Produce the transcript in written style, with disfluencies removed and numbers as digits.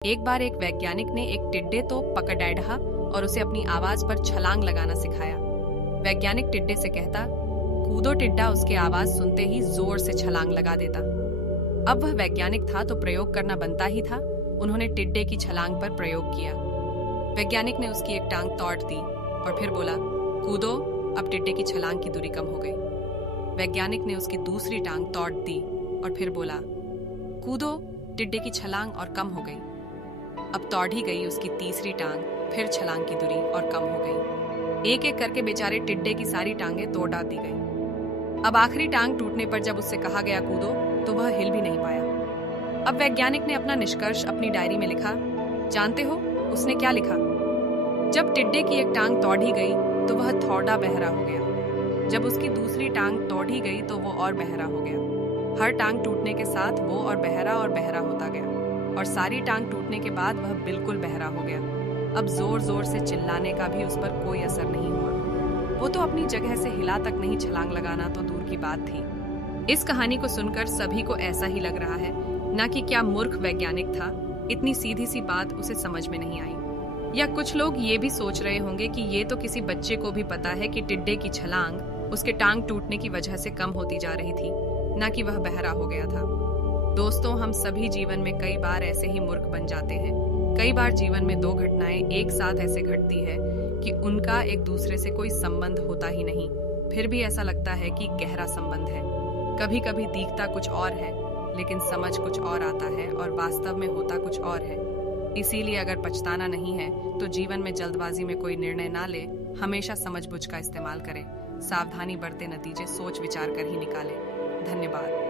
एक बार एक वैज्ञानिक ने एक टिड्डे तो पकड़ डाढ़ा और उसे अपनी आवाज पर छलांग लगाना सिखाया। वैज्ञानिक टिड्डे से कहता, कूदो टिड्डा। उसके आवाज सुनते ही जोर से छलांग लगा देता। अब वह वैज्ञानिक था तो प्रयोग करना बनता ही था। उन्होंने टिड्डे की छलांग पर प्रयोग किया। वैज्ञानिक ने उसकी एक टांग तोड़ दी और फिर बोला, कूदो। अब टिड्डे की छलांग की दूरी कम हो गई। वैज्ञानिक ने उसकी दूसरी टांग तोड़ दी और फिर बोला, कूदो। टिड्डे की छलांग और कम हो गई। अब तोड़ ही गई उसकी तीसरी टांग, फिर छलांग की दूरी और कम हो गई। एक एक करके बेचारे टिड्डे की सारी टांगें तोड़ डाल दी गई। अब आखिरी टांग टूटने पर जब उससे कहा गया कूदो तो वह हिल भी नहीं पाया। अब वैज्ञानिक ने अपना निष्कर्ष अपनी डायरी में लिखा। जानते हो उसने क्या लिखा? जब टिड्डे की एक टांग तोड़ ही गई तो वह थोड़ा बहरा हो गया। जब उसकी दूसरी टांग तोड़ ही गई तो वो और बहरा हो गया। हर टांग टूटने के साथ वो और बहरा होता गया और सारी टांग टूटने के बाद वह बिल्कुल बहरा हो गया। अब जोर जोर से चिल्लाने का भी उस पर कोई असर नहीं हुआ। वो तो अपनी जगह से हिला तक नहीं, छलांग लगाना तो दूर की बात थी। इस कहानी को सुनकर सभी को ऐसा ही लग रहा है ना कि क्या मूर्ख वैज्ञानिक था, इतनी सीधी सी बात उसे समझ में नहीं आई। या कुछ लोग ये भी सोच रहे होंगे कि ये तो किसी बच्चे को भी पता है कि टिड्डे की छलांग उसके टांग टूटने की वजह से कम होती जा रही थी, ना कि वह बहरा हो गया था। दोस्तों, हम सभी जीवन में कई बार ऐसे ही मूर्ख बन जाते हैं। कई बार जीवन में दो घटनाएं एक साथ ऐसे घटती है कि उनका एक दूसरे से कोई संबंध होता ही नहीं, फिर भी ऐसा लगता है कि गहरा संबंध है। कभी कभी दिखता कुछ और है लेकिन समझ कुछ और आता है और वास्तव में होता कुछ और है। इसीलिए अगर पछताना नहीं है तो जीवन में जल्दबाजी में कोई निर्णय ना ले, हमेशा समझ बूझ का इस्तेमाल करें। सावधानी बरते, नतीजे सोच विचार कर ही निकालें। धन्यवाद।